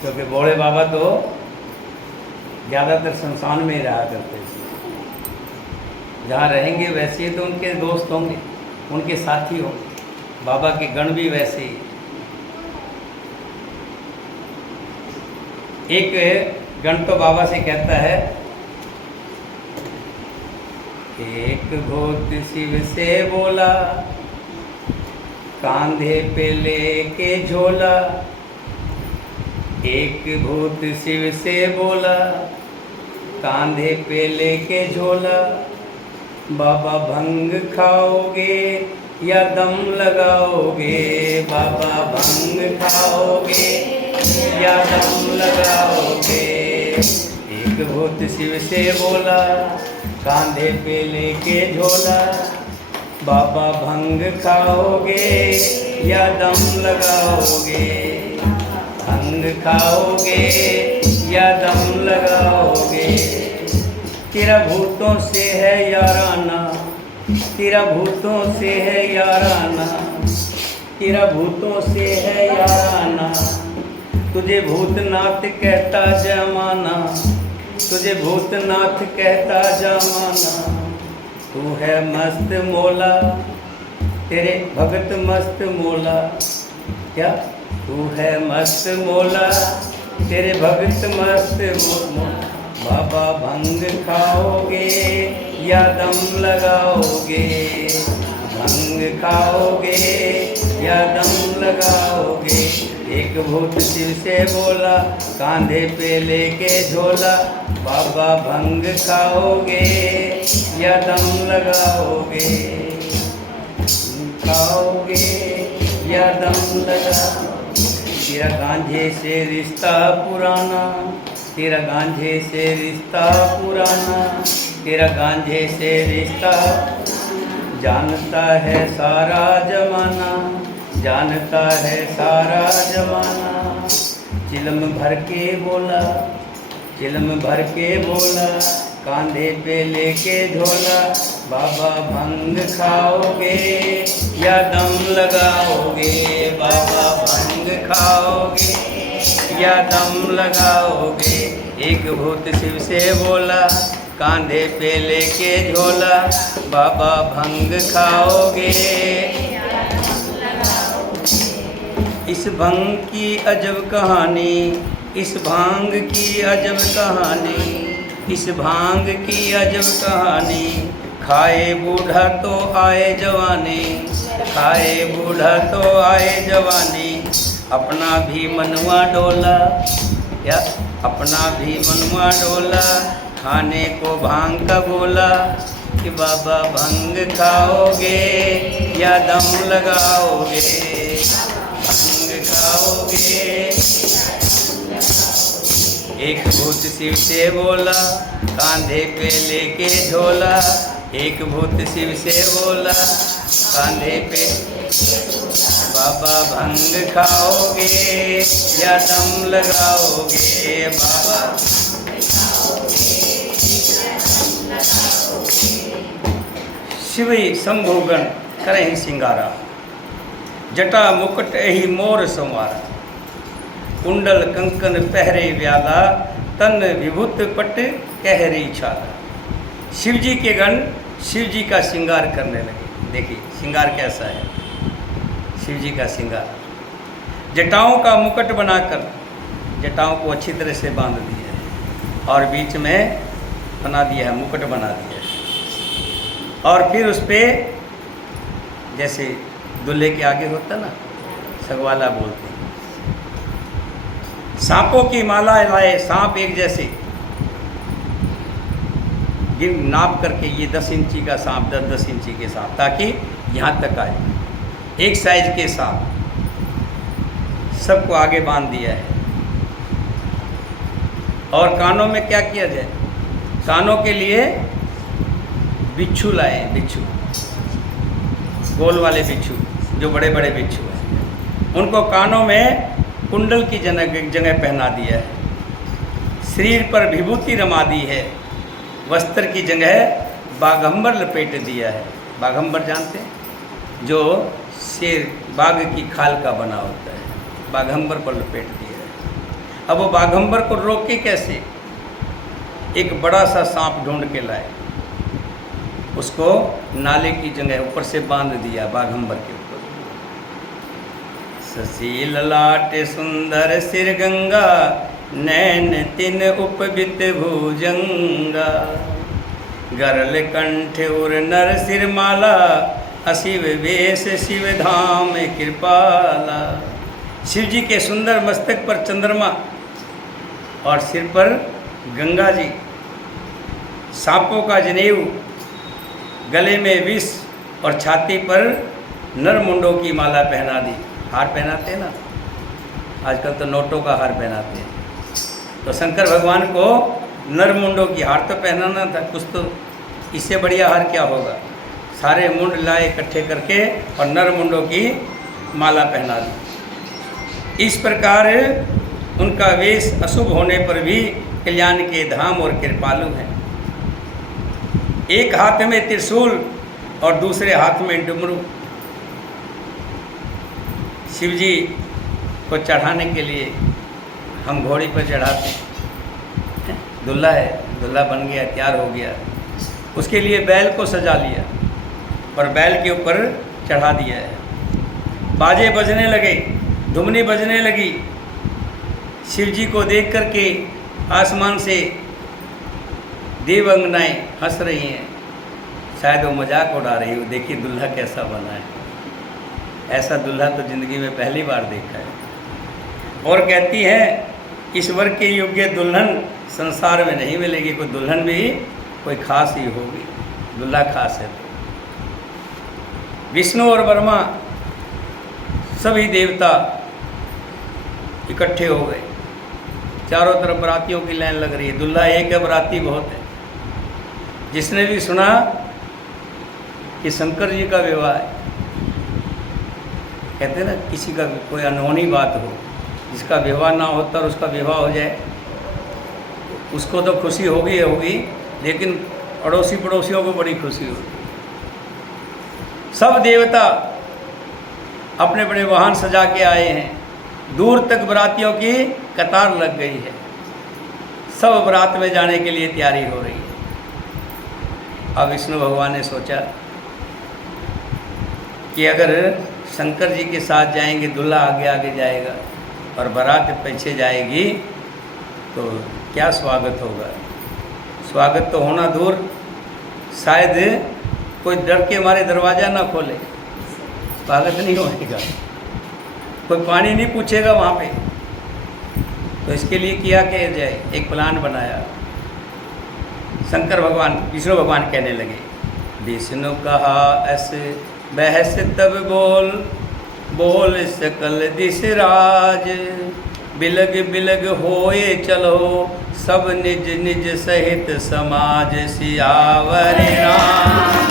क्योंकि भोले बाबा तो ज़्यादातर शमशान में ही रहा करते थे। जहाँ रहेंगे वैसे ही तो उनके दोस्त होंगे, उनके साथी होंगे। बाबा के गण भी वैसे ही। एक गण तो बाबा से कहता है, एक भूत शिव से बोला, कांधे पे लेके झोला। एक भूत शिव से बोला, कांधे पे लेके झोला। बाबा भंग खाओगे या दम लगाओगे? बाबा भंग खाओगे या दम लगाओगे? एक भूत शिव से बोला, कांधे पे लेके झोला। बाबा भंग खाओगे या दम लगाओगे? भंग खाओगे या दम लगाओगे? तेरा भूतों से है याराना, तेरा भूतों से है याराना, तेरा भूतों से है याराना। तुझे भूतनाथ कहता जमाना, तुझे भूतनाथ कहता जमाना। तू है मस्त मौला, तेरे भगत मस्त मौला। क्या? तू है मस्त मौला, तेरे भगत मस्त मौला। बाबा भंग खाओगे या दम लगाओगे? भंग खाओगे या दम लगाओगे? एक भूत शिव से बोला, कांधे पे लेके झोला। बाबा भंग खाओगे या दम लगाओगे? खाओगे या दम लगाओगे? तेरा गांजे से रिश्ता पुराना, तेरा गांजे से रिश्ता पुराना, तेरा गांजे से रिश्ता। जानता है सारा जमाना, जानता है सारा जमाना। चिलम भर के बोला, चिलम भर के बोला, कांधे पे लेके झोला। बाबा भंग खाओगे या दम लगाओगे? बाबा भंग खाओगे या दम लगाओगे? एक भूत शिव से बोला, कांधे पे लेके झोला। बाबा भंग खाओगे। इस भंग की अजब कहानी, इस भांग की अजब कहानी, इस भांग की अजब कहानी। खाए बूढ़ा तो आए जवानी, खाए बूढ़ा तो आए जवानी। अपना भी मनवा डोला, या अपना भी मनवा डोला। खाने को भांग का गोला, कि बाबा भंग खाओगे या दम लगाओगे? भंग खाओगे। एक भूत शिव से बोला, कांधे पे लेके झोला। एक भूत शिव से बोला, कांधे पे। बाबा भंग खाओगे या दम लगाओगे? बाबा शिव शंभुगण करहि सिंगारा, जटा मुकुट एहि मोर संवारा। कुंडल कंकन पहरे व्याला, तन विभूत पट कहरी छाला। शिव जी के गण शिव जी का श्रृंगार करने लगे। देखिए श्रृंगार कैसा है शिव जी का श्रृंगार। जटाओं का मुकुट बनाकर जटाओं को अच्छी तरह से बांध दिया है और बीच में बना दिया है, मुकुट बना दिया है। और फिर उस पर जैसे दूल्हे के आगे होता ना, सगवाला बोलते हैं। सांपों की माला लाए, सांप एक जैसे गिन नाप करके, ये 10 इंची का सांप, 10-10 इंची के सांप, ताकि यहाँ तक आए। एक साइज के सांप सबको आगे बांध दिया है। और कानों में क्या किया जाए? कानों के लिए बिच्छू लाए, बिच्छू, गोल वाले बिच्छू, जो बड़े बड़े बिच्छू हैं, उनको कानों में कुंडल की जगह पहना दिया है। शरीर पर विभूति रमा दी है, वस्त्र की जगह बाघंबर लपेट दिया है। बाघंबर जानते हैं? जो शेर बाघ की खाल का बना होता है, बाघंबर पर लपेट दिया है। अब वो बाघंबर को रोके कैसे? एक बड़ा सा सांप ढूंढ के लाए, उसको नाले की जगह ऊपर से बांध दिया बाघंबर के ऊपर। ससील लाट सुंदर सिर गंगा, नैन तिन उपबित भुजंगा, गरल कंठ उर नर सिर माला, अशिव वेश शिव धाम कृपाला। शिव जी के सुंदर मस्तक पर चंद्रमा और सिर पर गंगा जी, सांपों का जनेऊ, गले में विष और छाती पर नरमुंडों की माला पहना दी। हार पहनाते ना, आजकल तो नोटों का हार पहनाते हैं, तो शंकर भगवान को नरमुंडों की हार तो पहनाना था कुछ, तो इससे बढ़िया हार क्या होगा। सारे मुंड लाए इकट्ठे करके और नरमुंडों की माला पहना दी। इस प्रकार उनका वेश अशुभ होने पर भी कल्याण के धाम और कृपालु हैं। एक हाथ में त्रिशूल और दूसरे हाथ में डमरू। शिव जी को चढ़ाने के लिए हम घोड़ी पर चढ़ाते हैं। दूल्हा है, दूल्हा बन गया, तैयार हो गया, उसके लिए बैल को सजा लिया और बैल के ऊपर चढ़ा दिया है। बाजे बजने लगे, धुमनी बजने लगी। शिव जी को देख करके आसमान से देवंगनाएं हंस रही हैं, शायद वो मजाक उड़ा रही हो, देखिए दूल्हा कैसा बना है। ऐसा दूल्हा तो ज़िंदगी में पहली बार देखा है। और कहती है इस वर के योग्य दुल्हन संसार में नहीं मिलेगी। कोई दुल्हन भी कोई खास ही होगी, दूल्हा खास है। विष्णु और ब्रह्मा सभी देवता इकट्ठे हो गए, चारों तरफ बरातियों की लाइन लग रही है। दूल्हा एक है, बराती बहुत है। जिसने भी सुना कि शंकर जी का विवाह है, कहते हैं ना किसी का कोई अनहोनी बात हो, जिसका विवाह ना होता और उसका विवाह हो जाए, उसको तो खुशी होगी होगी, लेकिन अड़ोसी पड़ोसियों को बड़ी खुशी होगी। सब देवता अपने अपने वाहन सजा के आए हैं, दूर तक बरातियों की कतार लग गई है, सब बारात में जाने के लिए तैयारी हो रही है। अब विष्णु भगवान ने सोचा कि अगर शंकर जी के साथ जाएंगे, दूल्हा आगे आगे जाएगा और बारात पीछे जाएगी, तो क्या स्वागत होगा। स्वागत तो होना दूर, शायद कोई डर के मारे दरवाज़ा ना खोले, स्वागत नहीं होगा, कोई पानी नहीं पूछेगा वहाँ पे। तो इसके लिए किया कि जाए, एक प्लान बनाया। शंकर भगवान, विष्णु भगवान कहने लगे, विष्णु कहा ऐसे बहस तब बोल, बोल सकल दिस राज, बिलग बिलग होए चलो सब निज निज सहित समाज, सियावर राम।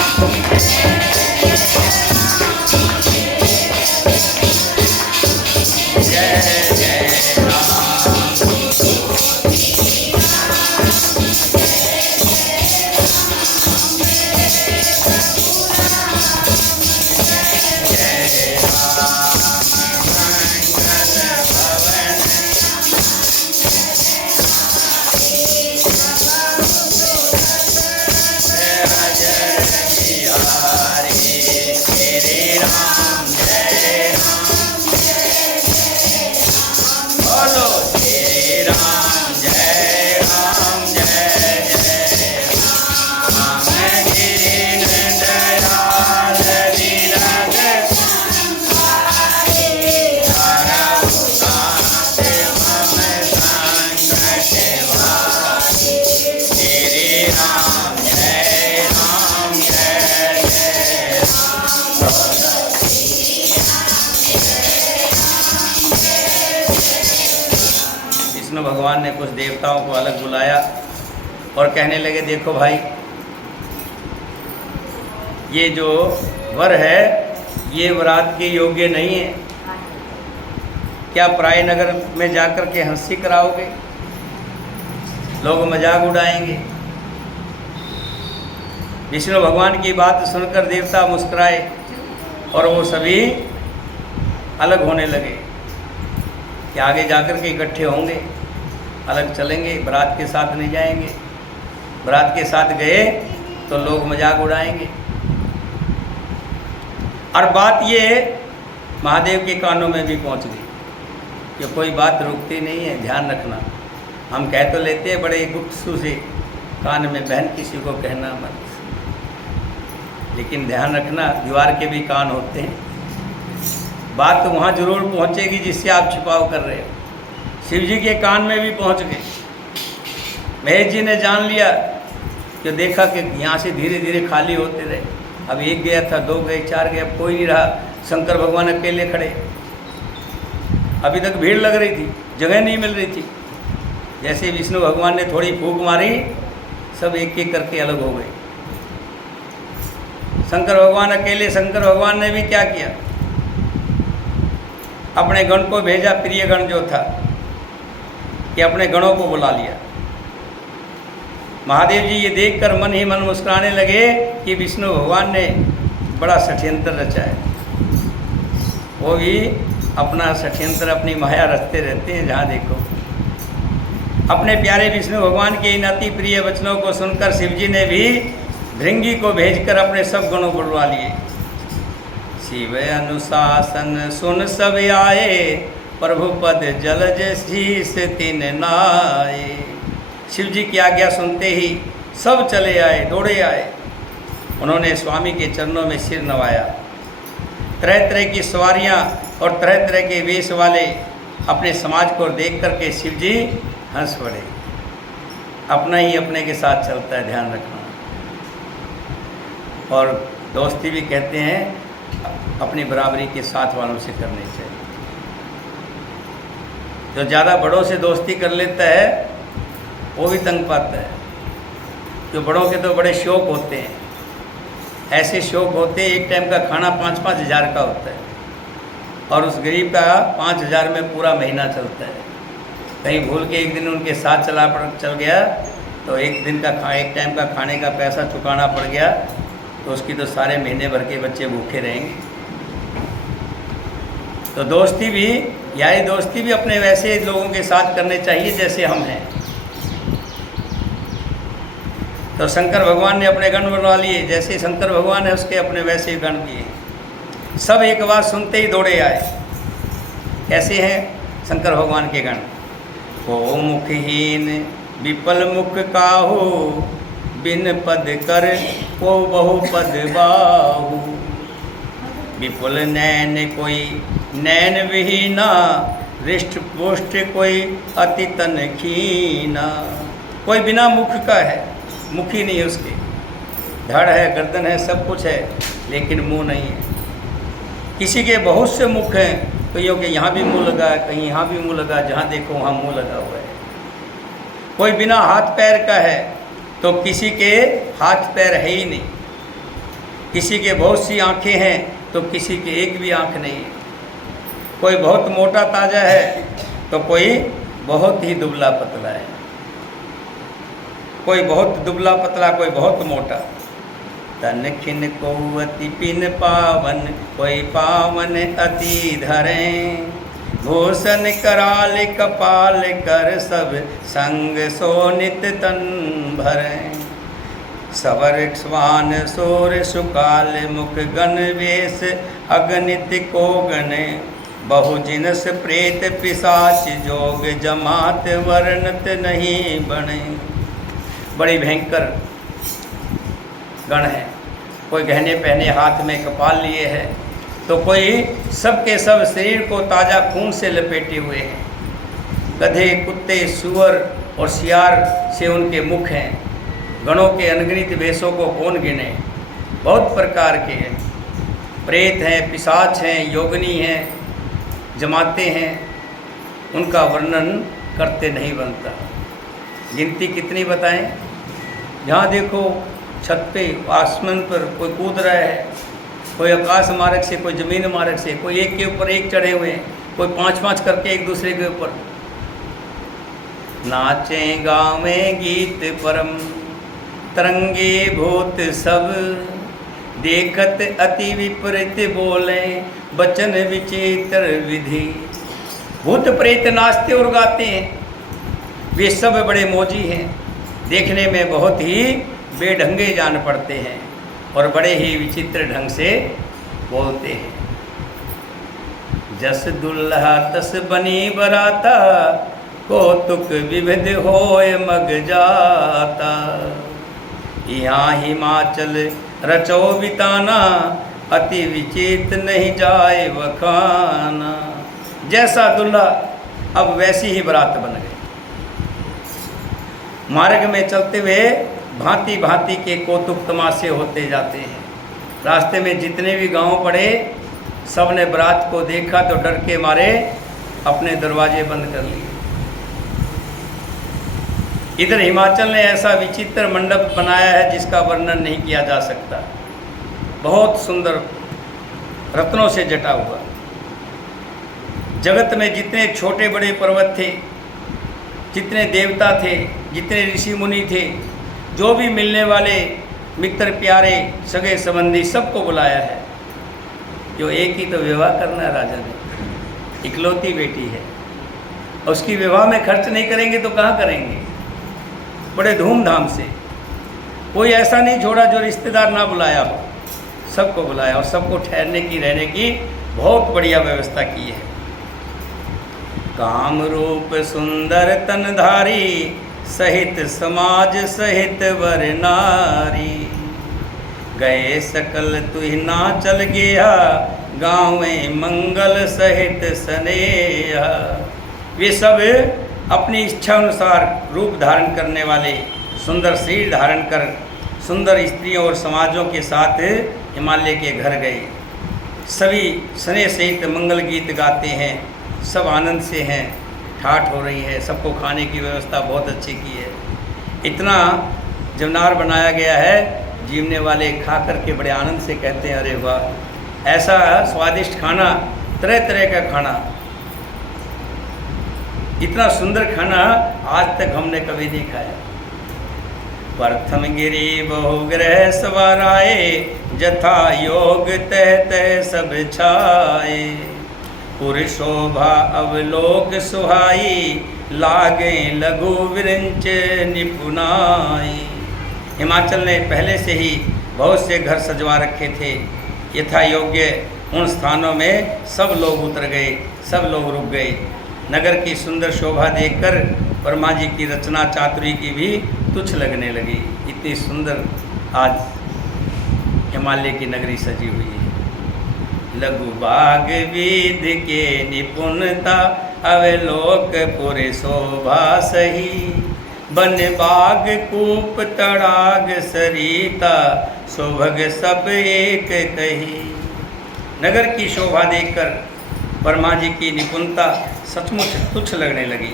भगवान ने कुछ देवताओं को अलग बुलाया और कहने लगे, देखो भाई, ये जो वर है ये वरात के योग्य नहीं है। क्या पराय नगर में जाकर के हंसी कराओगे, लोग मजाक उड़ाएंगे। विष्णु भगवान की बात सुनकर देवता मुस्कुराए और वो सभी अलग होने लगे कि आगे जाकर के इकट्ठे होंगे। अलग चलेंगे, बारात के साथ नहीं जाएंगे। बारात के साथ गए तो लोग मजाक उड़ाएंगे। और बात ये महादेव के कानों में भी पहुंच गई कि कोई बात रुकती नहीं है, ध्यान रखना। हम कह तो लेते हैं बड़े गुप्त सू से, कान में बहन किसी को कहना मत, लेकिन ध्यान रखना दीवार के भी कान होते हैं। बात तो वहाँ जरूर पहुँचेगी जिससे आप छिपाव कर रहे हो। शिव जी के कान में भी पहुँच गए। महेश जी ने जान लिया कि देखा कि यहाँ से धीरे धीरे खाली होते रहे। अब एक गया था, दो गए, चार गए, अब कोई नहीं रहा। शंकर भगवान अकेले खड़े। अभी तक भीड़ लग रही थी, जगह नहीं मिल रही थी। जैसे विष्णु भगवान ने थोड़ी फूंक मारी, सब एक एक करके अलग हो गए। शंकर भगवान अकेले। शंकर भगवान ने भी क्या किया, अपने गण को भेजा, प्रिय गण जो था, कि अपने गणों को बुला लिया। महादेव जी ये देखकर मन ही मन मुस्कुराने लगे कि विष्णु भगवान ने बड़ा षड्यंत्र रचा है। वो भी अपना षड्यंत्र, अपनी माया रचते रहते हैं जहाँ देखो। अपने प्यारे विष्णु भगवान के इन अति प्रिय वचनों को सुनकर शिव जी ने भी भृंगी को भेजकर अपने सब गणों बुलवा लिए। शिव अनुशासन सुन सब आए, प्रभु पद जलज शीस तिन नाए। शिव जी की आज्ञा सुनते ही सब चले आए, दौड़े आए। उन्होंने स्वामी के चरणों में सिर नवाया। तरह तरह की सवारियाँ और तरह तरह के वेश वाले अपने समाज को देख करके शिव जी हंस पड़े। अपना ही अपने के साथ चलता है, ध्यान रखना। और दोस्ती भी कहते हैं अपनी बराबरी के साथ वालों से करनी चाहिए। जो ज़्यादा बड़ों से दोस्ती कर लेता है वो भी तंग पाता है। जो बड़ों के तो बड़े शौक होते हैं, ऐसे शौक होते हैं, एक टाइम का खाना 5-5 हज़ार का होता है और उस गरीब का 5 हज़ार में पूरा महीना चलता है। कहीं भूल के एक दिन उनके साथ चल गया तो एक टाइम का खाने का पैसा चुकाना पड़ गया, तो उसकी तो सारे महीने भर के बच्चे भूखे रहेंगे। तो दोस्ती भी, यारी दोस्ती भी अपने वैसे लोगों के साथ करने चाहिए जैसे हम हैं। तो शंकर भगवान ने अपने गण बनवा लिए, जैसे शंकर भगवान है उसके अपने वैसे गण भी हैं। सब एक बात सुनते ही दौड़े आए। कैसे हैं शंकर भगवान के गण? को मुखहीन विपल मुख काहू, बिन पद कर को बहु पद बाहू। विपुल नैन कोई नैन विहीना, हृष्ट पुष्ट कोई अति तन खीना। कोई बिना मुख का है, मुख ही नहीं है उसके। धड़ है, गर्दन है, सब कुछ है, लेकिन मुंह नहीं है। किसी के बहुत से मुख हैं, कईयों के यहाँ भी मुंह लगा है, कहीं यहाँ भी मुंह लगा, जहाँ देखो वहाँ मुंह लगा हुआ है। कोई बिना हाथ पैर का है, तो किसी के हाथ पैर है ही नहीं। किसी के बहुत सी आँखें हैं, तो किसी के एक भी आँख नहीं है। कोई बहुत मोटा ताजा है, तो कोई बहुत ही दुबला पतला है। कोई बहुत दुबला पतला, कोई बहुत मोटा। तन खिन को अति पिन पावन, कोई पावन अति धरें। भूषण कराल कपाल कर, सब संग सोनित तन भरें। सवर स्वान सोर सुकाल, मुख गण वेश अगणित को गणे। बहु जिनस प्रेत पिशाच, जोग जमात वर्णत नहीं बने। बड़ी भयंकर गण है। कोई गहने पहने हाथ में कपाल लिए है, तो कोई सबके सब शरीर को ताज़ा खून से लपेटे हुए हैं। गधे, कुत्ते, सुअर और सियार से उनके मुख हैं। गणों के अनगिनत वेशों को कौन गिने, बहुत प्रकार के हैं। प्रेत हैं, पिशाच हैं, योगिनी हैं, जमाते हैं। उनका वर्णन करते नहीं बनता। गिनती कितनी बताएं? जहाँ देखो छत पे, आसमान पर कोई कूद रहा है, कोई आकाश मार्ग से, कोई ज़मीन मार्ग से, कोई एक के ऊपर एक चढ़े हुए हैं, कोई 5-5 करके एक दूसरे के ऊपर। नाचें गावें गीत परम, तरंगे भूत सब। देखत अति विपरीत बोले, बचन विचित्र विधि। भूत प्रेत नाचते और गाते हैं, वे सब बड़े मौजी हैं, देखने में बहुत ही बेढंगे जान पड़ते हैं और बड़े ही विचित्र ढंग से बोलते हैं। जस दुल्हा तस बनी बराता, कौतुक विविध होय मग जाता। यहाँ हिमाचल रचो बिताना, अति विचित्र नहीं जाए वखाना। जैसा दुल्हा अब वैसी ही बारात बन गई। मार्ग में चलते हुए भांति भांति के कौतुक तमाशे होते जाते हैं। रास्ते में जितने भी गांव पड़े, सब ने बारात को देखा तो डर के मारे अपने दरवाजे बंद कर लिए। इधर हिमाचल ने ऐसा विचित्र मंडप बनाया है जिसका वर्णन नहीं किया जा सकता। बहुत सुंदर रत्नों से जटा हुआ। जगत में जितने छोटे बड़े पर्वत थे, जितने देवता थे, जितने ऋषि मुनि थे, जो भी मिलने वाले मित्र प्यारे सगे संबंधी, सबको बुलाया है। जो एक ही तो विवाह करना है राजा ने, इकलौती बेटी है, उसकी विवाह में खर्च नहीं करेंगे तो कहाँ करेंगे? बड़े धूमधाम से। कोई ऐसा नहीं छोड़ा जो रिश्तेदार ना बुलाया हो, सबको बुलाया और सबको ठहरने की रहने की बहुत बढ़िया व्यवस्था की है। काम रूप सुंदर तनधारी, सहित समाज सहित वर नारी। गए सकल तुहि ना चल गया, गाँवे मंगल सहित स्नेहा। वे सब अपनी इच्छा अनुसार रूप धारण करने वाले, सुंदर शरीर धारण कर सुंदर स्त्रियों और समाजों के साथ हिमालय के घर गए। सभी स्नेह सहित मंगल गीत गाते हैं, सब आनंद से हैं, ठाठ हो रही है। सबको खाने की व्यवस्था बहुत अच्छी की है। इतना जमनार बनाया गया है, जीवने वाले खा कर के बड़े आनंद से कहते हैं अरे वाह, ऐसा स्वादिष्ट खाना, तरह तरह का खाना, इतना सुंदर खाना आज तक हमने कभी नहीं खाया। प्रथम गिरी बहुग्रह सवाराए, जथा योग तह तह सब छाए। पुर शोभा अवलोक सुहाई, लागे लघु विरंच निपुनाई। हिमाचल ने पहले से ही बहुत से घर सजवा रखे थे। यथा योग्य उन स्थानों में सब लोग उतर गए, सब लोग रुक गए। नगर की सुंदर शोभा देखकर वर्मा जी की रचना चातुरी की भी तुच्छ लगने लगी। इतनी सुंदर आज हिमालय की नगरी सजी हुई है। लघु बाग विध के निपुणता, अवलोक पुर शोभा सही। बन बाग कूप तड़ाग सरिता, शोभग सब एक कही। नगर की शोभा देखकर वर्मा जी की निपुणता सचमुच तुच्छ लगने लगी।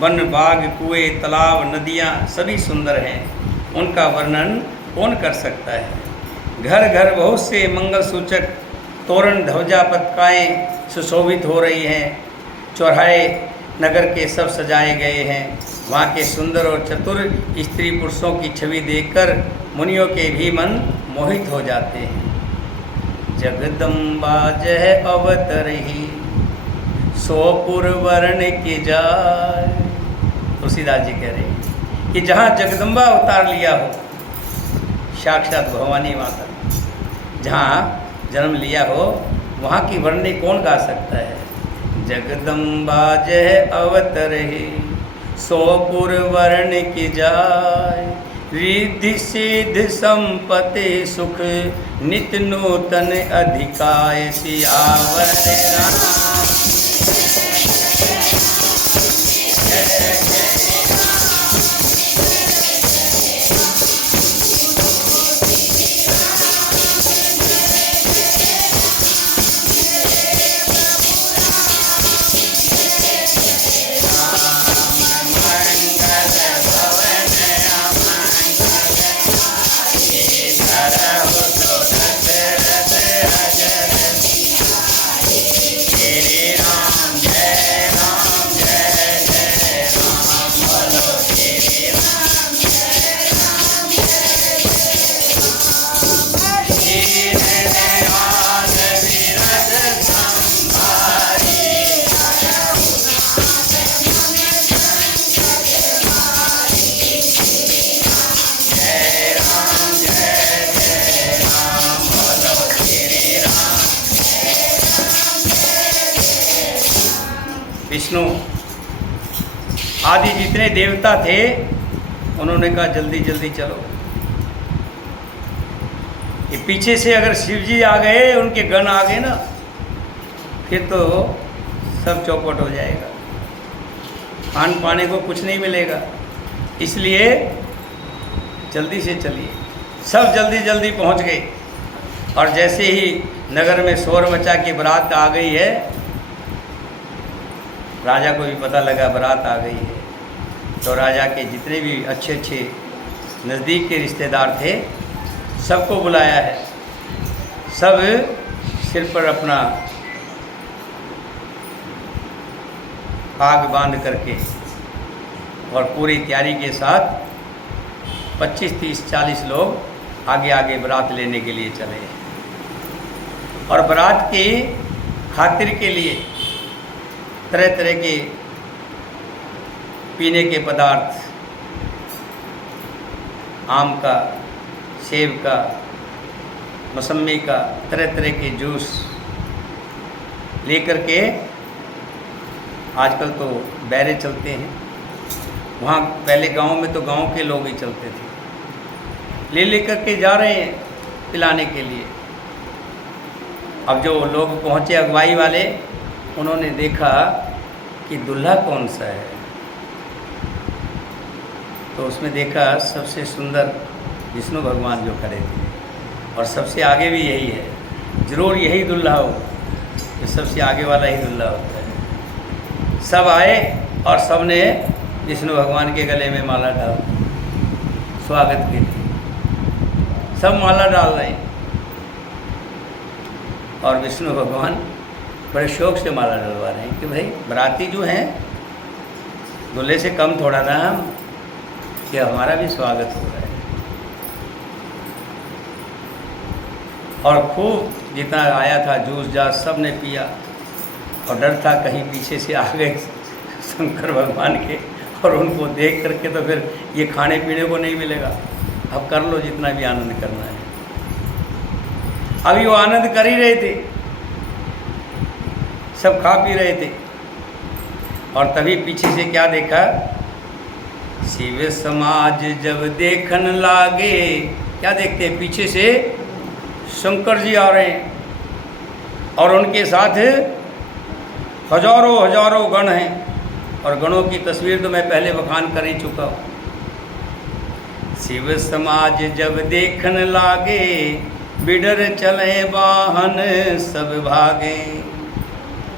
वन बाग कुएं तालाब नदियाँ सभी सुंदर हैं, उनका वर्णन कौन कर सकता है। घर घर बहुत से मंगल सूचक तोरण ध्वजा पताकाएँ सुशोभित हो रही हैं। चौराहे नगर के सब सजाए गए हैं। वहाँ के सुंदर और चतुर स्त्री पुरुषों की छवि देखकर मुनियों के भी मन मोहित हो जाते हैं। जगदम्बा जह अवतरही, सोपुर वर्ण की जाय। तुलसीदास जी कह रहे हैं कि जहाँ जगदम्बा अवतार लिया हो, साक्षात भवानी माता जहाँ जन्म लिया हो, वहाँ की वर्णन कौन गा सकता है। जगदम्बा जह अवतरही, सोपुर वर्ण की जाय। रिद्धि सिद्ध संपत्ति सुख, नित नूतन अधिकाय। सियावर राम Hare Ram विष्णु आदि जितने देवता थे उन्होंने कहा जल्दी जल्दी चलो। ये पीछे से अगर शिव जी आ गए, उनके गण आ गए ना, फिर तो सब चौपट हो जाएगा, खान पाने को कुछ नहीं मिलेगा। इसलिए जल्दी से चलिए। सब जल्दी जल्दी पहुंच गए और जैसे ही नगर में शोर मचा कि बारात आ गई है, राजा को भी पता लगा बारात आ गई है, तो राजा के जितने भी अच्छे अच्छे नज़दीक के रिश्तेदार थे सबको बुलाया है। सब सिर पर अपना आग बांध करके और पूरी तैयारी के साथ 25, 30, 40 लोग आगे आगे बारात लेने के लिए चले। और बारात की खातिर के लिए तरह तरह के पीने के पदार्थ, आम का, सेब का, मौसम्मी का, तरह तरह के जूस लेकर के, आजकल तो बैरे चलते हैं, वहाँ पहले गांव में तो गांव के लोग ही चलते थे, ले लेकर के जा रहे हैं पिलाने के लिए। अब जो लोग पहुँचे अगुवाई वाले, उन्होंने देखा कि दूल्हा कौन सा है, तो उसमें देखा सबसे सुंदर विष्णु भगवान जो खड़े थे, और सबसे आगे भी यही है, जरूर यही दूल्हा हो, तो सबसे आगे वाला ही दूल्हा होता है। सब आए और सब ने विष्णु भगवान के गले में माला डाल, स्वागत के लिए सब माला डाल रहे हैं, और विष्णु भगवान बड़े शौक से माला डलवा रहे हैं कि भाई बराती जो हैं दूल्हे से कम थोड़ा ना हम, कि हमारा भी स्वागत हो रहा है। और खूब जितना आया था जूस जास सब ने पिया, और डर था कहीं पीछे से आ गए शंकर भगवान के, और उनको देख करके तो फिर ये खाने पीने को नहीं मिलेगा। अब कर लो जितना भी आनंद करना है। अभी वो आनंद कर ही रहे थे, सब खा पी रहे थे, और तभी पीछे से क्या देखा, शिव समाज जब देखन लागे, क्या देखते हैं, पीछे से शंकर जी आ रहे हैं, और उनके साथ हजारों हजारों गण हैं, और गणों की तस्वीर तो मैं पहले बखान कर ही चुका हूँ। शिव समाज जब देखन लागे, बिडर चले वाहन सब भागे।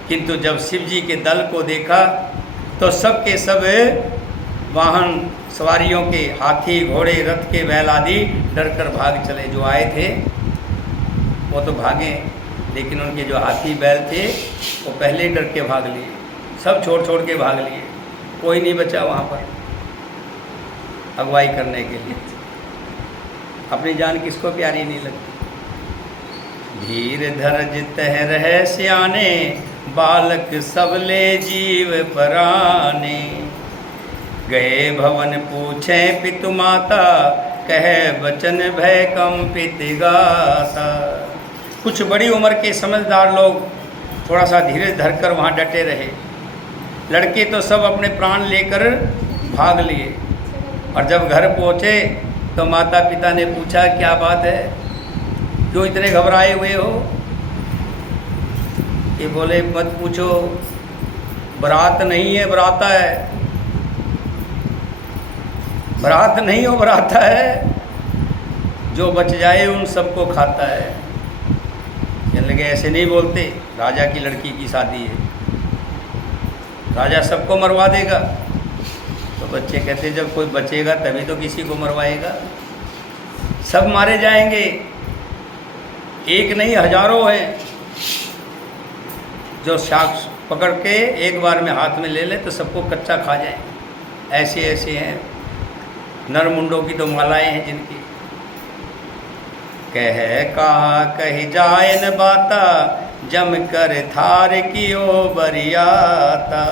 किंतु जब शिव जी के दल को देखा तो सब के सब वाहन सवारियों के, हाथी घोड़े रथ के बैल आदि डर कर भाग चले। जो आए थे वो तो भागे, लेकिन उनके जो हाथी बैल थे वो पहले ही डर के भाग लिए, सब छोड़ छोड़ के भाग लिए, कोई नहीं बचा वहाँ पर अगुवाई करने के लिए। अपनी जान किसको प्यारी नहीं लगती। धीर धरज तह रह सियाने, बालक सबले जीव पराने। गए भवन पूछे पितु माता, कहे बचन भय कंपित गाता। कुछ बड़ी उम्र के समझदार लोग थोड़ा सा धीरे धरकर वहाँ डटे रहे। लड़के तो सब अपने प्राण लेकर भाग लिए, और जब घर पहुँचे तो माता पिता ने पूछा क्या बात है, क्यों इतने घबराए हुए हो। ये बोले मत पूछो, बारात नहीं है बराता है। बारात नहीं हो बराता है, जो बच जाए उन सबको खाता है। कहने लगे ऐसे नहीं बोलते, राजा की लड़की की शादी है, राजा सबको मरवा देगा। तो बच्चे कहते जब कोई बचेगा तभी तो किसी को मरवाएगा, सब मारे जाएंगे। एक नहीं हजारों हैं जो साक्ष पकड़ के एक बार में हाथ में ले ले तो सबको कच्चा खा जाए। ऐसे ऐसे हैं, नर मुंडों की तो मालाएं हैं जिनकी। कह कहा कही जाए न बाता, जम कर थार की ओ बरियाता।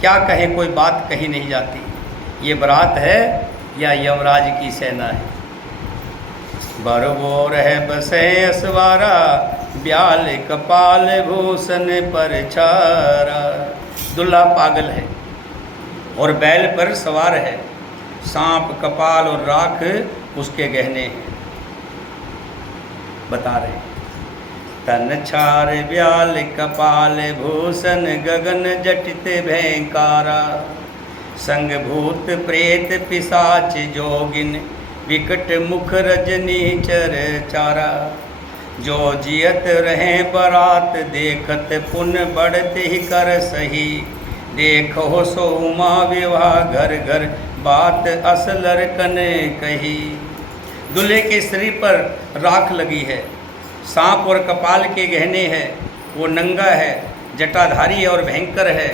क्या कहे, कोई बात कही नहीं जाती। ये बारात है या यमराज की सेना है। बरबोर है बसे असवारा, ब्याल कपाल भूषण पर छारा। दुल्हा पागल है और बैल पर सवार है, सांप कपाल और राख उसके गहने हैं। बता रहे तन छार ब्याल कपाल भूषण गगन जटित भयंकारा, संग भूत प्रेत पिशाच जोगिन विकट मुख रजनी चर चारा। जो जियत रहे बरात देखत पुण्य बढ़त ही कर सही, देखो सो उमा विवाह घर घर बात असलर कने कही। दूल्हे के शरीर पर राख लगी है, सांप और कपाल के गहने हैं, वो नंगा है, जटाधारी और भयंकर है,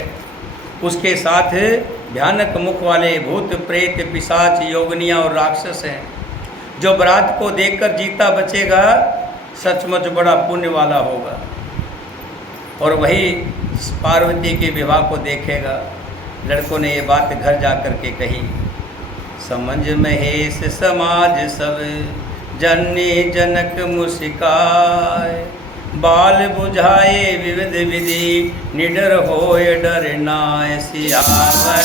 उसके साथ भयानक मुख वाले भूत प्रेत पिशाच योगनियाँ और राक्षस हैं। जो बरात को देखकर जीता बचेगा सचमुच बड़ा पुण्य वाला होगा, और वही पार्वती के विवाह को देखेगा। लड़कों ने ये बात घर जा कर के कही। समझ महेश समाज सब जननी जनक मुस्काय, बाल बुझाए विविध विधि निडर होए डर नाय। सियावर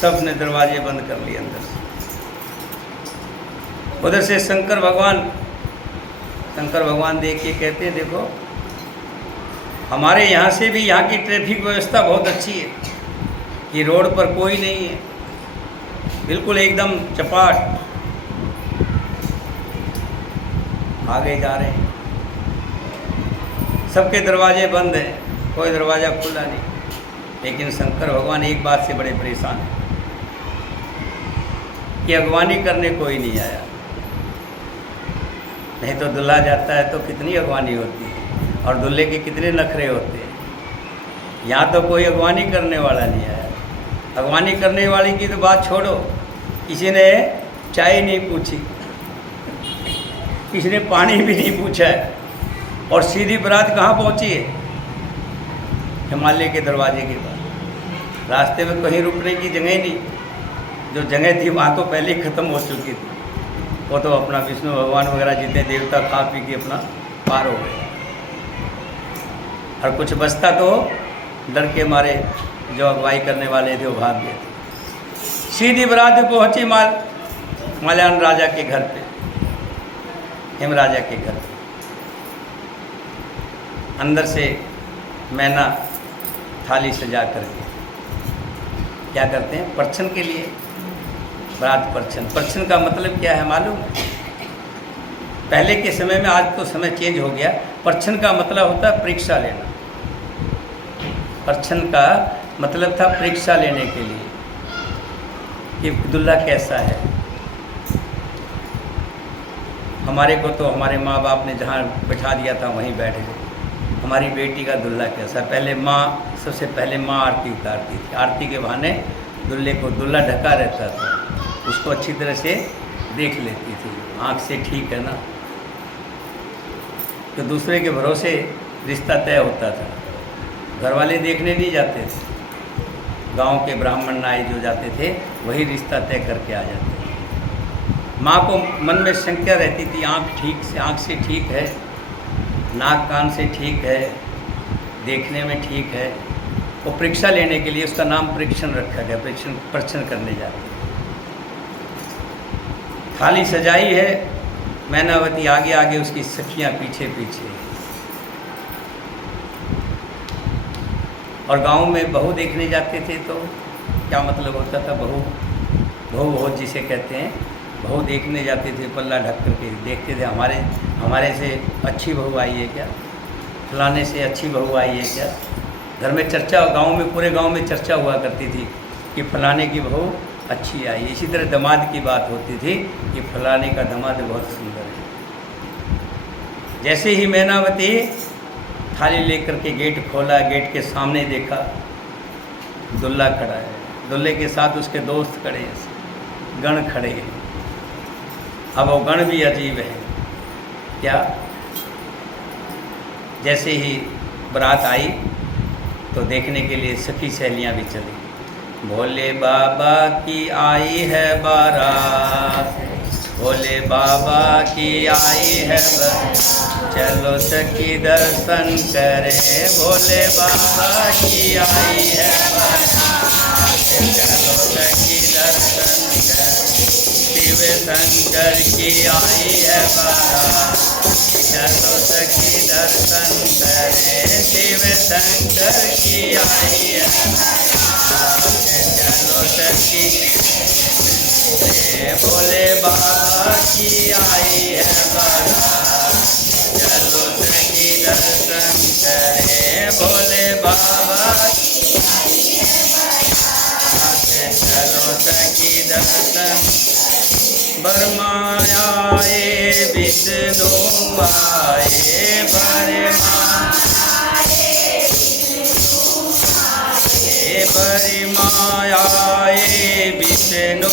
सब ने दरवाजे बंद कर लिए अंदर से। उधर से शंकर भगवान देख के कहते हैं, देखो हमारे यहाँ से भी यहाँ की ट्रैफिक व्यवस्था बहुत अच्छी है कि रोड पर कोई नहीं है, बिल्कुल एकदम चपाट। आगे जा रहे हैं, सबके दरवाजे बंद हैं, कोई दरवाज़ा खुला नहीं। लेकिन शंकर भगवान एक बात से बड़े परेशान हैं कि अगवानी करने कोई नहीं आया। नहीं तो दूल्हा जाता है तो कितनी अगवानी होती है और दूल्हे के कितने नखरे होते हैं। यहाँ तो कोई अगवानी करने वाला नहीं आया। अगवानी करने वाली की तो बात छोड़ो, किसी ने चाय नहीं पूछी, किसी ने पानी भी नहीं पूछा है, और सीधी बारात कहाँ पहुँची है? हिमालय के दरवाजे के पास। रास्ते में कहीं रुकने की जगह नहीं, जो जगह थी वहाँ तो पहले ही ख़त्म हो चुकी थी। वो तो अपना विष्णु भगवान वगैरह जितने देवता खा पी के अपना पार हो गए, और कुछ बचता तो डर के मारे जो अगुवाई करने वाले थे वो भाग गए। सीधी बारात पहुँची माल्यान राजा के घर पे, हिम राजा के घर पे। अंदर से मैना थाली सजा करके क्या करते हैं? परछन के लिए बारात परछन। परछन का मतलब क्या है मालूम? पहले के समय में, आज तो समय चेंज हो गया, परछन का मतलब होता है परीक्षा लेना। परछन का मतलब था परीक्षा लेने के लिए कि दूल्हा कैसा है। हमारे को तो हमारे माँ बाप ने जहाँ बैठा दिया था वहीं बैठ गए। हमारी बेटी का दूल्हा कैसा? पहले माँ, सबसे पहले माँ आरती उतारती थी। आरती के बहाने दूल्हे को, दूल्हा ढका रहता था, उसको अच्छी तरह से देख लेती थी, आँख से ठीक है ना, तो दूसरे के भरोसे रिश्ता तय होता था। घर वाले देखने नहीं जाते थे, गांव के ब्राह्मण नाई जो जाते थे वही रिश्ता तय करके आ जाते थे। माँ को मन में शंका रहती थी, आँख से ठीक है, नाक कान से ठीक है, देखने में ठीक है। वो परीक्षा लेने के लिए उसका नाम परीक्षण रखा गया। परछन करने जाते। थाली सजाई है, मैनावती आगे आगे, उसकी सखियाँ पीछे पीछे। और गांव में बहू देखने जाते थे तो क्या मतलब होता था, बहू बहुत जिसे कहते हैं, बहू देखने जाते थे, पल्ला ढक करके देखते थे, हमारे से अच्छी बहू आई है क्या, फलाने से अच्छी बहू आई है क्या। घर में चर्चा, गांव में, पूरे गांव में चर्चा हुआ करती थी कि फलाने की बहू अच्छी आई है। इसी तरह दामाद की बात होती थी कि फलाने का दामाद बहुत सुंदर है। जैसे ही मैनावती थाली लेकर के गेट खोला, गेट के सामने देखा दुल्ला खड़ा है, दुल्ले के साथ उसके दोस्त खड़े हैं, गण खड़े हैं। अब वो गण भी अजीब है क्या। जैसे ही बारात आई तो देखने के लिए सखी सहेलियाँ भी चली। भोले बाबा की आई है बारात, भोले बाबा की आई है बारात, चलो सखी दर्शन करें, भोले बाबा की आई है बारात, चलो सखी दर्शन करें, शिव शंकर की आई है बारात, चलो सखी दर्शन करें, शिव शंकर की आई है बारात, चलो सखी भोले बाबा की आई है बारात, चलो सखी दर्शन करें, भोले बाबा की आई है बारात, चलो सखी दर्शन। ब्रह्मा आए विष्णु आए, ब्रह्मा आए विष्णु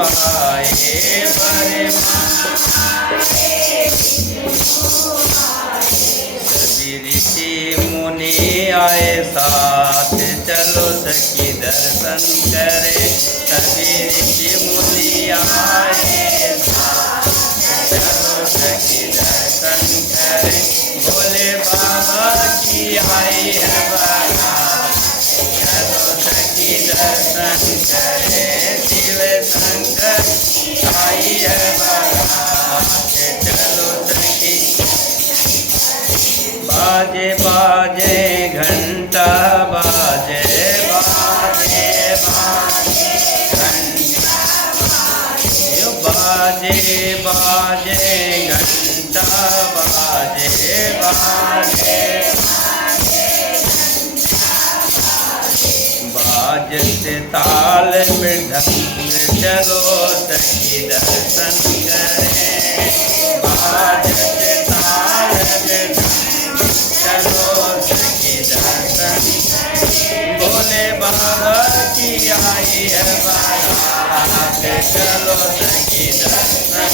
आए, सभी ऋषि मुनि आए साथ, चलो सखी दर्शन करें, सभी ऋषि मुनि आए साथ, चलो सखी दर्शन करें, भोले बाबा की आई है बारात, चलो सखी दर्शन करें, शिव शंकर आई है बारात, चलो सखी। बाजे बाजे घंटा बाजे, बाजे बाजे घंटा बाजे, बाजे घंटा बाजे, बाजे बाजते ताल मृदंग, चलो सखी दर्शन करें, बाजते ताल मृदंग, चलो सखी दर्शन, भोले बाबा की आई है बारात, चलो सखी दर्शन,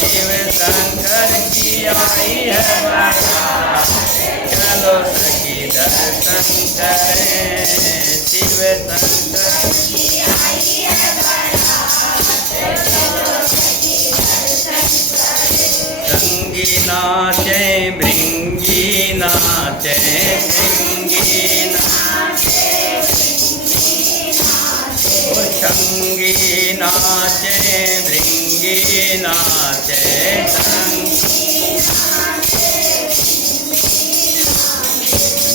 शिव शंकर की आई है बारात, चलो सखी दर्शन करें, शिव शंकर की आई है बारात, चलो सखी दर्शन करें। संगी नाचे भृंगी नाचे, सिंगी नाचे, ओ संगी नाचे भृंगी नाचे,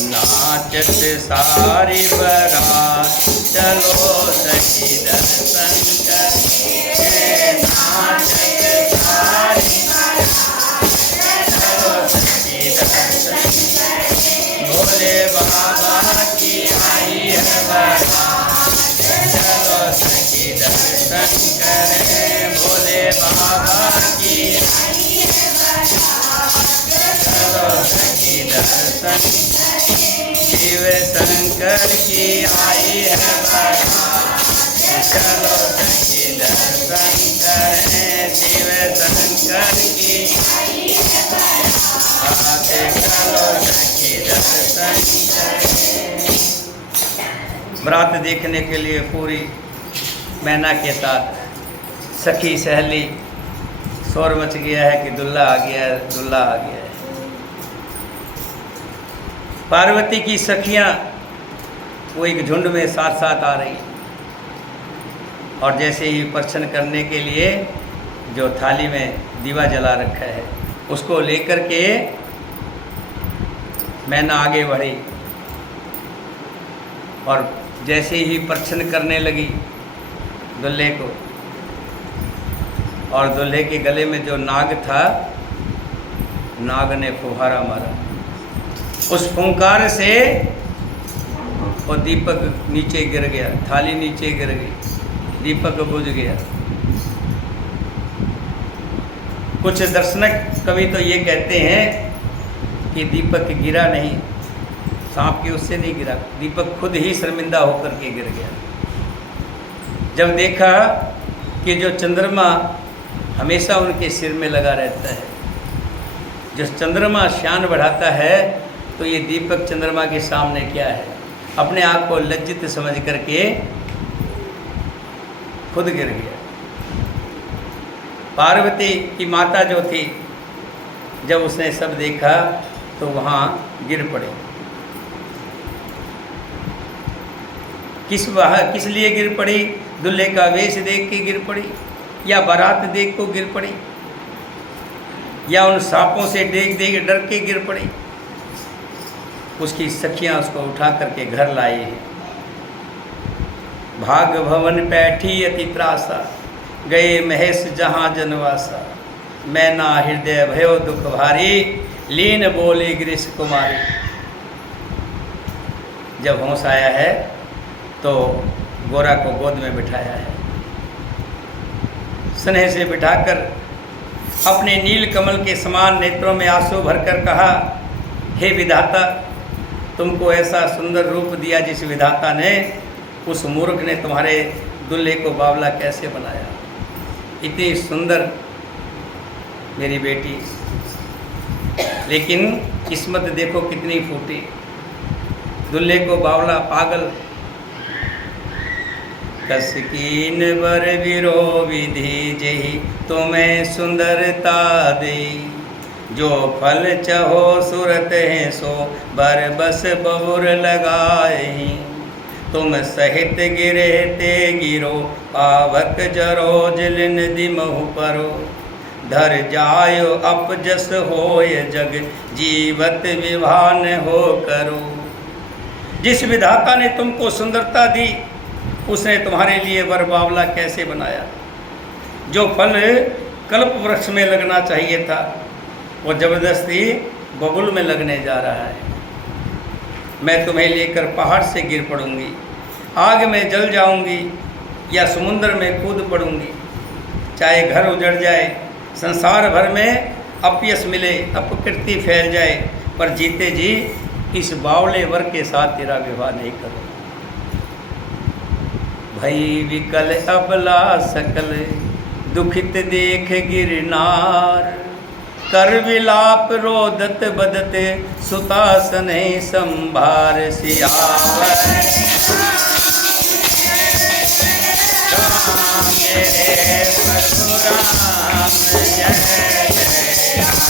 नाचत सारी बारात, चलो सखी दर्शन करें, नाचत सारी बारात, चलो सखी दर्शन करें, भोले बाबा की आई है बारात, चलो सखी दर्शन करें, भोले बाबा की आई है बारात, चलो सखी दर्शन, शिव शंकर की आई है बारात, चलो सखी दर्शन करें, शिव शंकर की आई है बारात, चलो सखी दर्शन करें। बारात देखने के लिए पूरी मैना के साथ सखी सहेली, शोर मच गया है कि दुल्ला आ गया है, दुल्ला आ गया है। पार्वती की सखियाँ वो एक झुंड में साथ साथ आ रही, और जैसे ही प्रश्न करने के लिए जो थाली में दीवा जला रखा है उसको लेकर के मैना आगे बढ़ी और जैसे ही परछन करने लगी दुल्हे को, और दुल्हे के गले में जो नाग था, नाग ने फुहारा मारा। उस फुंकार से वो दीपक नीचे गिर गया, थाली नीचे गिर गई, दीपक बुझ गया। कुछ दर्शनक कवि तो ये कहते हैं कि दीपक गिरा नहीं, सांप की उससे नहीं गिरा, दीपक खुद ही शर्मिंदा होकर के गिर गया। जब देखा कि जो चंद्रमा हमेशा उनके सिर में लगा रहता है, जो चंद्रमा शान बढ़ाता है, तो ये दीपक चंद्रमा के सामने क्या है, अपने आप को लज्जित समझ करके खुद गिर गया। पार्वती की माता जो थी, जब उसने सब देखा तो वहाँ गिर पड़े। किस लिए गिर पड़ी? दूल्हे का वेश देख के गिर पड़ी, या बारात देख को गिर पड़ी, या उन सांपों से देख देख डर के गिर पड़ी? उसकी सखियाँ उसको उठा करके घर लाई है। भाग भवन बैठी अति त्रासा, गए महेश जहाँ जनवासा, मैना हृदय भयो दुख भारी, लीन बोली गिरीश कुमारी। जब होश आया है तो गोरा को गोद में बिठाया है, स्नेह से बिठाकर अपने नील कमल के समान नेत्रों में आंसू भरकर कहा, हे विधाता, तुमको ऐसा सुंदर रूप दिया जिस विधाता ने, उस मूर्ख ने तुम्हारे दूल्हे को बावला कैसे बनाया। इतनी सुंदर मेरी बेटी, लेकिन किस्मत देखो कितनी फूटी, दूल्हे को बावला पागल। कस कीन बर विरो विधि जेहि तुम्हें सुंदरता दे, जो फल चहो सुरत है सो बर बस बबुर लगाए, तुम सहित गिरे ते गिरो पावक जरो जलिन दिमहु परो, धर जायो अपजस होय जग जीवत विभान हो करो। जिस विधाता ने तुमको सुंदरता दी, उसने तुम्हारे लिए वर बावला कैसे बनाया। जो फल कल्प वृक्ष में लगना चाहिए था, वो जबरदस्ती बबुल में लगने जा रहा है। मैं तुम्हें लेकर पहाड़ से गिर पड़ूंगी, आग में जल जाऊंगी, या समुद्र में कूद पड़ूंगी। चाहे घर उजड़ जाए, संसार भर में अपयश मिले, अपकीर्ति फैल जाए, पर जीते जी इस बावले वर के साथ तेरा विवाह नहीं करूँगा। भई विकल अबला सकल दुखित देख गिरनार, कर विलाप रोदत बदत सुतासन संभार सियावर। राम मेरे परशुराम जय जय राम।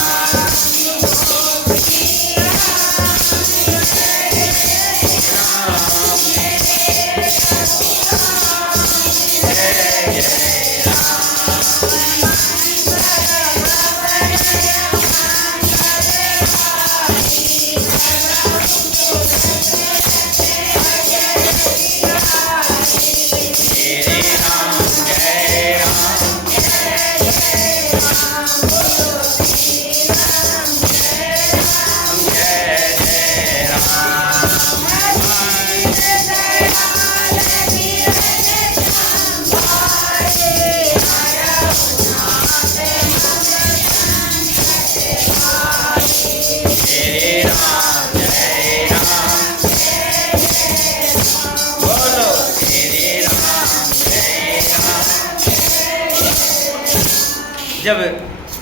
जब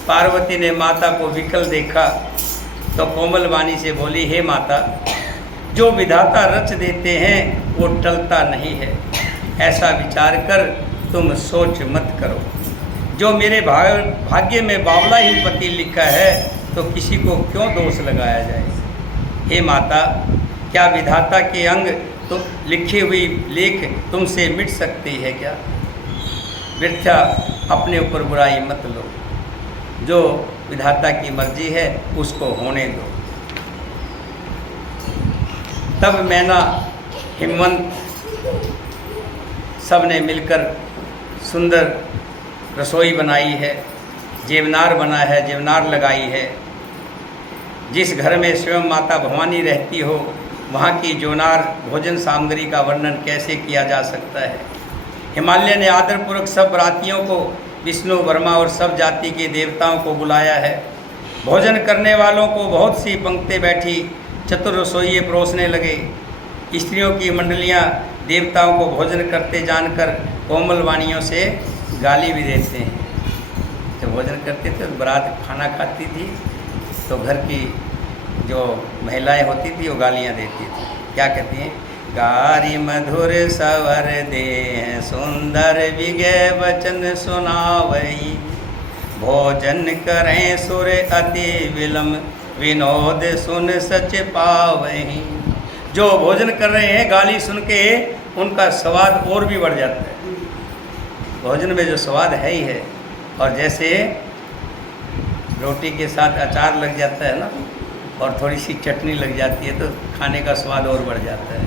पार्वती ने माता को विकल देखा तो कोमल वाणी से बोली, हे माता, जो विधाता रच देते हैं वो टलता नहीं है, ऐसा विचार कर तुम सोच मत करो। जो मेरे भाग्य में बावला ही पति लिखा है तो किसी को क्यों दोष लगाया जाए। हे माता, क्या विधाता के अंग तो लिखी हुई लेख तुमसे मिट सकती है क्या? वृथा अपने ऊपर बुराई मत लो, जो विधाता की मर्जी है उसको होने दो। तब मैना हिमवंत सब ने मिलकर सुंदर रसोई बनाई है, जेवनार बना है, जेवनार लगाई है। जिस घर में स्वयं माता भवानी रहती हो वहाँ की जोनार भोजन सामग्री का वर्णन कैसे किया जा सकता है। हिमालय ने आदरपूर्वक सब बरातियों को, विष्णु, ब्रह्मा और सब जाति के देवताओं को बुलाया है। भोजन करने वालों को बहुत सी पंक्ति बैठी, चतुर रसोइये परोसने लगे। स्त्रियों की मंडलियाँ देवताओं को भोजन करते जानकर कोमल वाणियों से गाली भी देते हैं। जब भोजन करते थे तो बारात खाना खाती थी तो घर की जो महिलाएं होती थी वो गालियाँ देती थी। क्या कहती हैं? गारी मधुर सवर दे सुंदर विजय वचन सुनावई, भोजन करें सुर अति विलम विनोद सुन सच पावई। जो भोजन कर रहे हैं गाली सुन के उनका स्वाद और भी बढ़ जाता है। भोजन में जो स्वाद है ही है, और जैसे रोटी के साथ अचार लग जाता है ना, और थोड़ी सी चटनी लग जाती है तो खाने का स्वाद और बढ़ जाता है।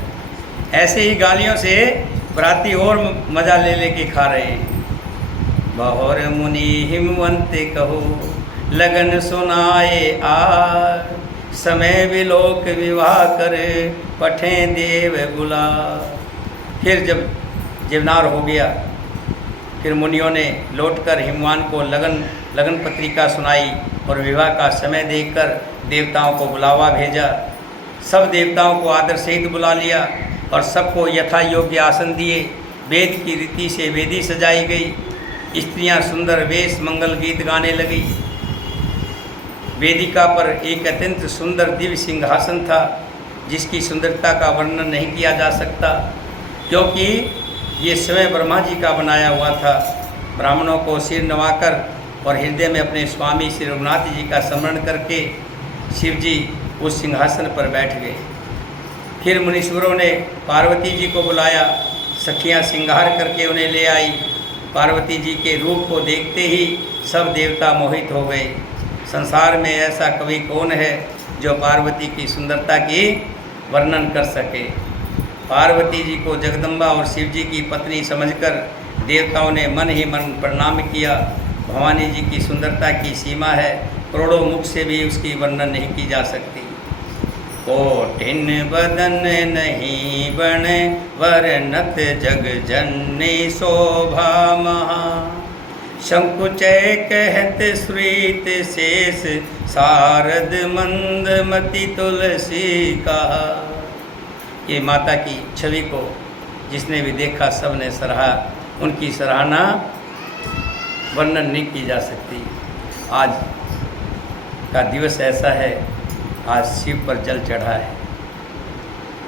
ऐसे ही गालियों से बराती और मज़ा ले लेके खा रहे हैं। बहुर मुनि हिमवंत कहो लगन सुनाए आर, समय विलोक विवाह करे पठे देव बुला। फिर जब जेवनार हो गया, फिर मुनियों ने लौटकर हिमवान को लगन पत्रिका सुनाई और विवाह का समय देखकर देवताओं को बुलावा भेजा। सब देवताओं को आदर सहित बुला लिया और सबको यथा योग्य आसन दिए। वेद की रीति से वेदी सजाई गई। स्त्रियां सुंदर वेश मंगल गीत गाने लगी। वेदिका पर एक अत्यंत सुंदर दिव्य सिंहासन था, जिसकी सुंदरता का वर्णन नहीं किया जा सकता, क्योंकि ये स्वयं ब्रह्मा जी का बनाया हुआ था। ब्राह्मणों को सिर नवाकर और हृदय में अपने स्वामी श्री रघुनाथ जी का स्मरण करके शिव जी उस सिंहासन पर बैठ गए। फिर मुनीश्वरों ने पार्वती जी को बुलाया। सखियां श्रृंगार करके उन्हें ले आई। पार्वती जी के रूप को देखते ही सब देवता मोहित हो गए। संसार में ऐसा कवि कौन है जो पार्वती की सुंदरता की वर्णन कर सके। पार्वती जी को जगदम्बा और शिव जी की पत्नी समझकर देवताओं ने मन ही मन प्रणाम किया। भवानी जी की सुंदरता की सीमा है, करोड़ों मुख से भी उसकी वर्णन नहीं की जा सकती। कोटिन बदन नहीं बन वर्णत जग जननी शोभा महा, शंकुचय कहत श्रीत शेष शारद मंदमति तुलसी का। ये माता की छवि को जिसने भी देखा सब ने सराहा। उनकी सराहना वर्णन नहीं की जा सकती। आज का दिवस ऐसा है, आज शिव पर जल चढ़ा है,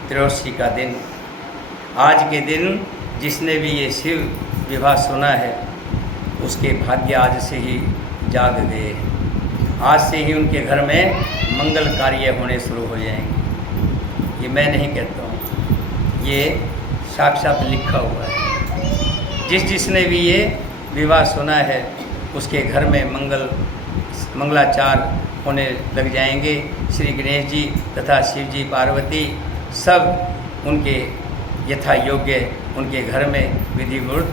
त्रयोदशी का दिन। आज के दिन जिसने भी ये शिव विवाह सुना है उसके भाग्य आज से ही जाग गए। आज से ही उनके घर में मंगल कार्य होने शुरू हो जाएंगे। ये मैं नहीं कहता हूँ, ये साक्षात लिखा हुआ है। जिसने भी ये विवाह सुना है उसके घर में मंगलाचार होने लग जाएंगे। श्री गणेश जी तथा शिव जी पार्वती सब उनके यथा योग्य उनके घर में विधिवत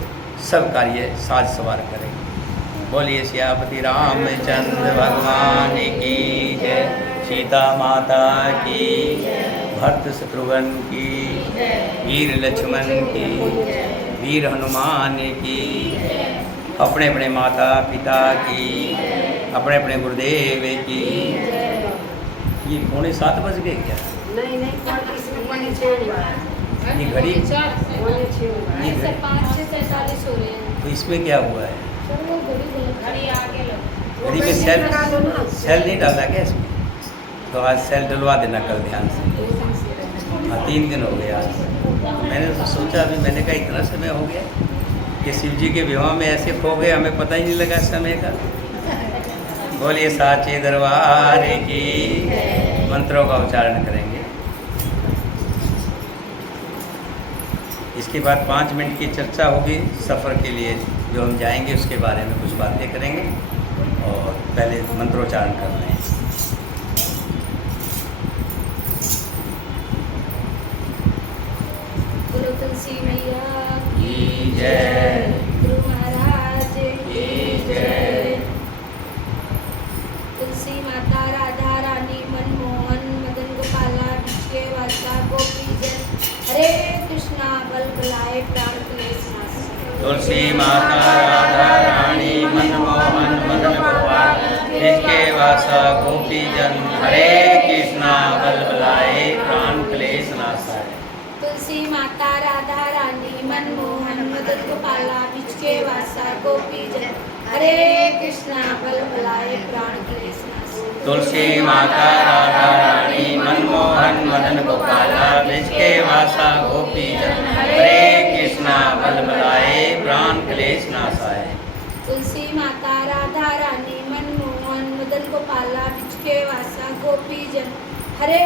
सब कार्य साज सवार करेंगे। बोलिए सियापति रामचंद्र भगवान की जय, सीता माता की, भरत शत्रुघ्न की, वीर लक्ष्मण की, वीर हनुमान की, अपने अपने माता पिता की, अपने अपने गुरुदेव की। ये 7:45 बज गए क्या? नहीं ये घड़ी ये 5:46 हो रहे हैं। तो इसमें क्या हुआ है? घड़ी आगे लग। घड़ी में सेल नहीं डाला क्या इसमें? तो आज सेल डलवा देना कल ध्यान से। हाँ 3 दिन हो गए आज। तो मैंने तो सोचा अभी, मैंने कहा इतना समय हो गया कि शिव जी के विवाह में ऐसे खो गए, हमें पता ही नहीं लगा समय का। बोलिए साचे दरबार की। मंत्रों का उच्चारण करेंगे। इसके बाद 5 मिनट की चर्चा होगी सफ़र के लिए जो हम जाएंगे उसके बारे में कुछ बातें करेंगे और पहले मंत्रोच्चारण कर लें। बोलो तुलसी मैया की जय। गुरु महाराज की जय। तुलसी माता राधा रानी मनमोहन मदन गोपाला विजय वासा गोपी जन हरे कृष्णा बल बलाए प्राण क्लेश नाश। तुलसी माता राधा रानी मनमोहन मदन गोपाल जिसके वासा गोपी जन हरे कृष्णा बल बलाए प्राण क्लेश नाशाय। तुलसी माता राधा रानी मनमोहन मदन गोपाला विजय वासा गोपी जन हरे कृष्णा बल बलाए प्राण क्लेश नाश। तुलसी माता राधा रानी मनमोहन मदन गोपाला जिसके वासा गोपी जन हरे कृष्णा बल बलाए प्राण क्लेश नाशाय। तुलसी माता राधा रानी मनमोहन मदन गोपाला विजय वासा गोपी जन हरे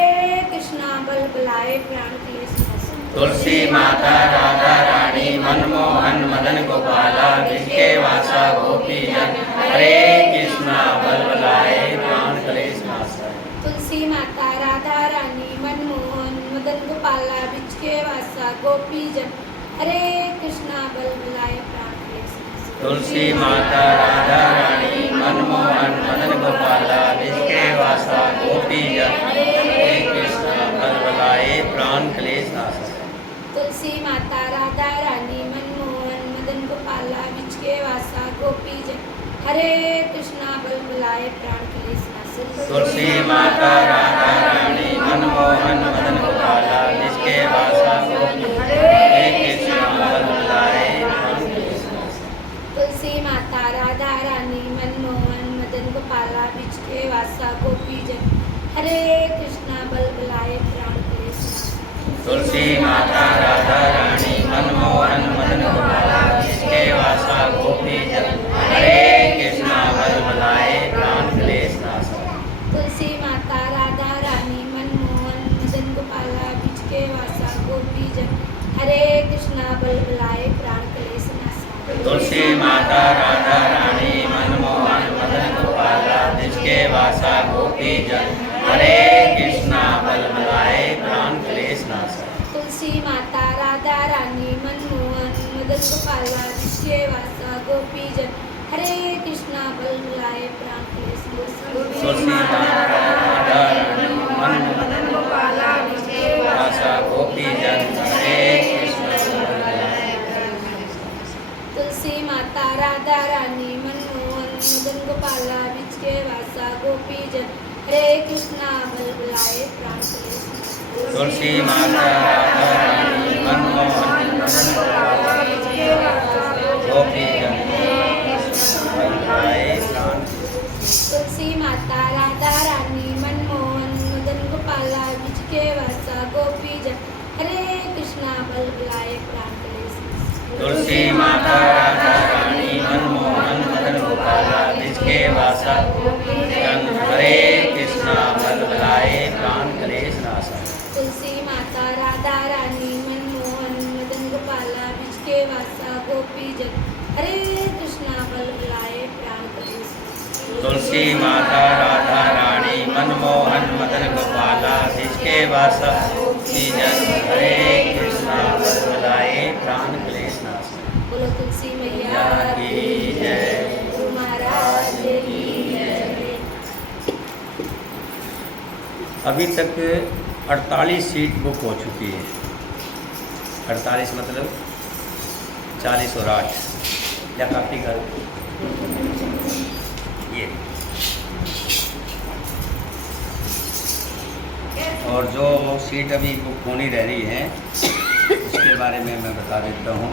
कृष्णा बल बलाए प्राण क्लेश नाश। तुलसी माता राधा रानी मनमोहन मदन गोपाला जिसके वासा गोपी जन हरे कृष्णा बल बलाए प्राण क्लेश नाशाय। तुलसी माता राधा रानी मनमोहन मदन गोपाला विजय वासा गोपी जन हरे कृष्णा बल बलाए प्राण क्लेश नाश। तुलसी माता राधा रानी मनमोहन मदन गोपाला जिसके वासा गोपी जन हरे कृष्णा बल बलाए प्राण क्लेश नाशाय। तुलसी माता राधा रानी मनमोहन मदन गोपाला विजय वासा गोपी जन हरे कृष्णा बल बलाए प्राण क्लेश नाश। तुलसी माता राधा रानी मनमोहन मदन गोपाला जिसके वासा गोपी हरे कृष्णा बल बलाए प्राण क्लेश नाशाय। तुलसी माता राधा रानी मनमोहन मदन गोपाला विजय वासा गोपी जन हरे कृष्णा बल बलाए प्राण क्लेश नाश। तुलसी माता राधा रानी मनमोहन मदन गोपाला जिसके वासा गोपी जन हरे कृष्णा बल बलाए प्राण क्लेश नाशाय। तुलसी माता राधा रानी मनमोहन मदन गोपाला विजय वासा गोपी जन हरे कृष्णा बल बलाए प्राण क्लेश नाश। तुलसी माता राधा रानी मनमोहन मदन गोपाला जिसके वासा गोपी जन हरे कृष्णा बल बलाए प्राण क्लेश नाशाय। तुलसी माता राधा रानी मनमोहन मदन गोपाला विजय वासा गोपी जन हरे कृष्णा बल बलाए प्राण क्लेश नाश। तुलसी माता राधा रानी मनमोहन गोपाला जिसके वासा गोपी जन हरे कृष्णा बल बलाए प्राण क्लेश नाशाय। तुलसी माता राधा रानी मनमोहन मदन गोपाला विजय वासा गोपी जन हरे कृष्णा बल बलाए प्राण क्लेश नाश। तुलसी माता राधा रानी मनमोहन मदन गोपाला जिसके वासा गोपी जन हरे कृष्णा बल बलाए प्राण। तुलसी माता राधा रानी मनमोहन मदन गोपाला विजय वासा गोपी जन हरे कृष्णा बल बलाए प्राण क्लेश नाश। तुलसी माता राधा रानी मनमोहन मदन गोपाला जिसके वासा गोपी जन हरे कृष्णा बल बलाए प्राण क्लेश नाशाय। तुलसी माता राधा रानी मनमोहन मदन गोपाला विजय वासा गोपी जन हरे कृष्णा बल बलाए प्राण क्लेश नाश। तुलसी माता राधा रानी मनमोहन मदन गोपाला जिसके वासा गोपी जन हरे कृष्णा बल बलाए प्राण क्लेश नाशाय। बोलो तुलसी मैया की जय। गुरु महाराज की जय। अभी तक 48 सीट बुक हो चुकी है। 48 मतलब 40 और 8 या काफ़ी घर ये। और जो सीट अभी बुक होनी रह रही है उसके बारे में मैं बता देता हूँ।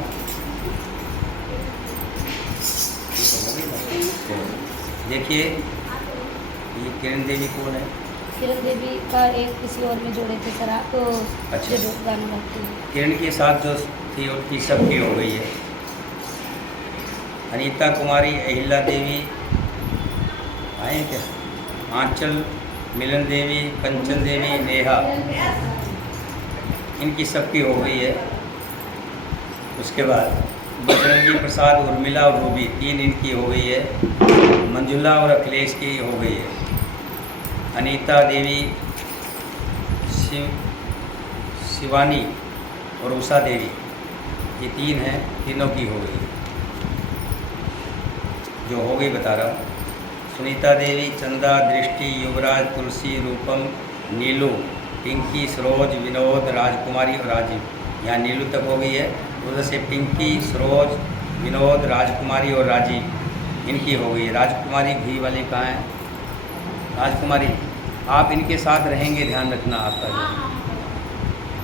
देखिए ये किरण देवी कौन है? किरण देवी का एक किसी और में जोड़े थे सर आप तो अच्छा। जो गाना गाती है। किरण के साथ जो थी उनकी सबकी हो गई है। अनीता कुमारी, अहिल्या देवी आए क्या? आंचल, मिलन देवी, कंचन देवी, नेहा, इनकी सबकी हो गई है। उसके बाद बजरंगी प्रसाद, उर्मिला और रूबी, 3 इनकी हो गई है। मंजुला और अखिलेश की हो गई है। अनीता देवी, शिवानी और उषा देवी, ये 3 हैं, तीनों की हो गई है। जो हो गई बता रहा हूँ। सुनीता देवी, चंदा, दृष्टि, युवराज, तुलसी, रूपम, नीलू, पिंकी, सरोज, विनोद, राजकुमारी और राजीव। यहाँ नीलू तक हो गई है। उधर से पिंकी, सरोज, विनोद, राजकुमारी और राजीव, इनकी हो गई है। राजकुमारी घी वाली कहाँ है? राजकुमारी, आप इनके साथ रहेंगे, ध्यान रखना आपका जो,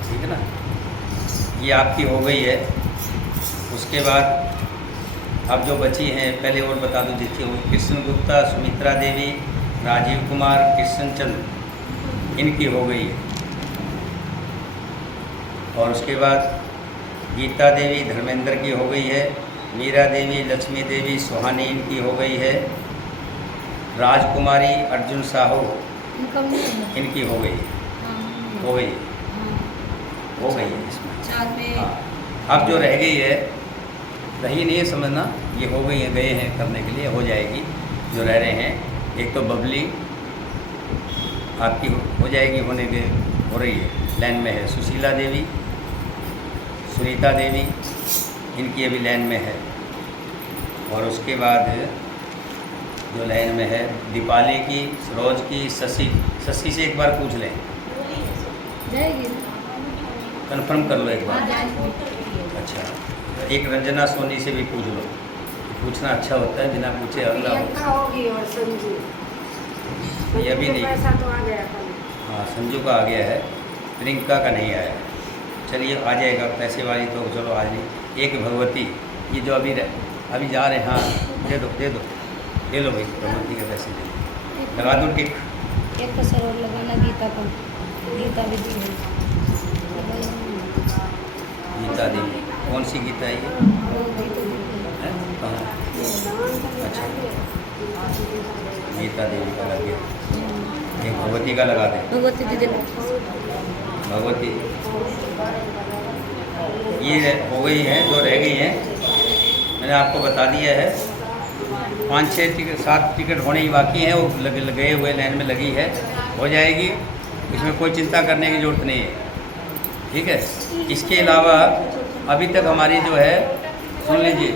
ठीक है ना। ये आपकी हो गई है। उसके बाद अब जो बची हैं पहले और बता दूं जिसकी हुई, कृष्ण गुप्ता, सुमित्रा देवी, राजीव कुमार, कृष्ण चंद्र, इनकी हो गई है। और उसके बाद गीता देवी, धर्मेंद्र की हो गई है। मीरा देवी, लक्ष्मी देवी, सुहानी, इनकी हो गई है। राजकुमारी, अर्जुन साहू, इनकी हो गई है। हो गई है इसमें। हाँ, अब जो रह गई है, रही नहीं है समझना, ये हो गई है, गए हैं करने के लिए, हो जाएगी। जो रह रहे हैं, एक तो बबली आपकी हो जाएगी, हो रही है, लाइन में है। सुशीला देवी, सुनीता देवी, इनकी अभी लाइन में है। और उसके बाद जो लाइन में है, दीपाली की, सरोज की, शशि से एक बार पूछ लें, कंफर्म कर लो एक बार। अच्छा, एक रंजना सोनी से भी पूछ लो, पूछना अच्छा होता है, बिना पूछे अगला होगी। और संजू, ये अभी नहीं, पैसा तो आ गया था। हाँ संजू का आ गया है, प्रियंका का नहीं आया। चलिए आ जाएगा, पैसे वाली तो चलो आज नहीं। एक भगवती, ये जो अभी जा रहे हैं, हाँ दे दो, ले लो भाई, भगवती के पैसे दे दो, लगा दो टिक। एक तो सर और लगाना गीता का, गीता भी दी है। गीता देवी, कौन सी गीता है ये? वो गीता दी है। हैं? कहाँ? अच्छा, गीता देवी का लग गया। एक भगवती का लगा दें। भगवती दीदी भगवती, ये हो गई हैं, जो रह गई हैं मैंने आपको बता दिया है। 5-6 टिकट, 7 टिकट होने ही बाकी हैं, वो गए हुए लाइन में लगी है, हो जाएगी, इसमें कोई चिंता करने की ज़रूरत नहीं है, ठीक है। इसके अलावा अभी तक हमारी जो है, सुन लीजिए,